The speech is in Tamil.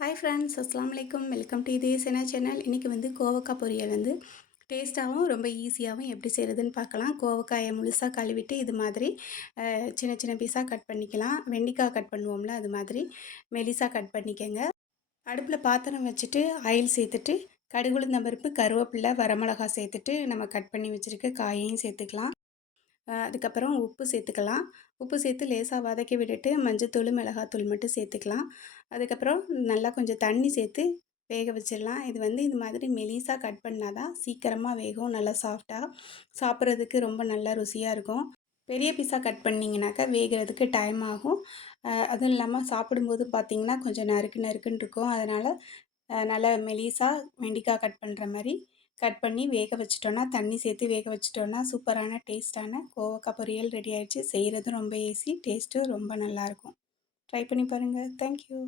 ஹாய் ஃப்ரெண்ட்ஸ், அஸ்ஸலாமு அலைக்கும். வெல்கம் டு இதே சேனா சேனல். இன்றைக்கி கோவக்காய் பொரியல் டேஸ்ட்டாகவும் ரொம்ப ஈஸியாகவும் எப்படி செய்கிறதுன்னு பார்க்கலாம். கோவக்காயை முழுசாக கழுவிட்டு இது மாதிரி சின்ன சின்ன பீஸாக கட் பண்ணிக்கலாம். வெண்டைக்காய் கட் பண்ணுவோம்ல, அது மாதிரி மெலிசாக கட் பண்ணிக்கங்க. அடுப்பில் பாத்திரம் வச்சுட்டு ஆயில் சேர்த்துட்டு கடுகு உளுந்தம் பருப்பு, கருவேப்பிலை, வரமிளகாய் சேர்த்துட்டு நம்ம கட் பண்ணி வச்சுருக்க காயையும் சேர்த்துக்கலாம். அதுக்கப்புறம் உப்பு சேர்த்துக்கலாம். உப்பு சேர்த்து லேசாக வதக்கி விட்டுட்டு மஞ்சத்தூள், மிளகாத்தூள் மட்டும் சேர்த்துக்கலாம். அதுக்கப்புறம் நல்லா கொஞ்சம் தண்ணி சேர்த்து வேக வச்சிடலாம். இது மாதிரி மெலிசாக கட் பண்ணால் தான் சீக்கிரமாக வேகும். நல்லா சாஃப்டாக சாப்பிட்றதுக்கு ரொம்ப நல்லா ருசியாக இருக்கும். பெரிய பீஸாக கட் பண்ணிங்கனாக்கா வேகிறதுக்கு டைம் ஆகும். அதுவும் இல்லாமல் சாப்பிடும்போது பார்த்திங்கன்னா கொஞ்சம் நறுக்கு நறுக்குன்னு இருக்கும். அதனால் நல்லா மெலிசாக வெண்டைக்காய் கட் பண்ணுற மாதிரி கட் பண்ணி வேக வச்சுட்டோன்னா, தண்ணி சேர்த்து வேக வச்சுட்டோன்னா சூப்பரான டேஸ்ட்டான கோவக்காய் பொரியல் ரெடி ஆயிடுச்சு. செய்கிறதும் ரொம்ப ஈஸி, டேஸ்ட்டும் ரொம்ப நல்லாயிருக்கும். ட்ரை பண்ணி பாருங்கள். Thank you.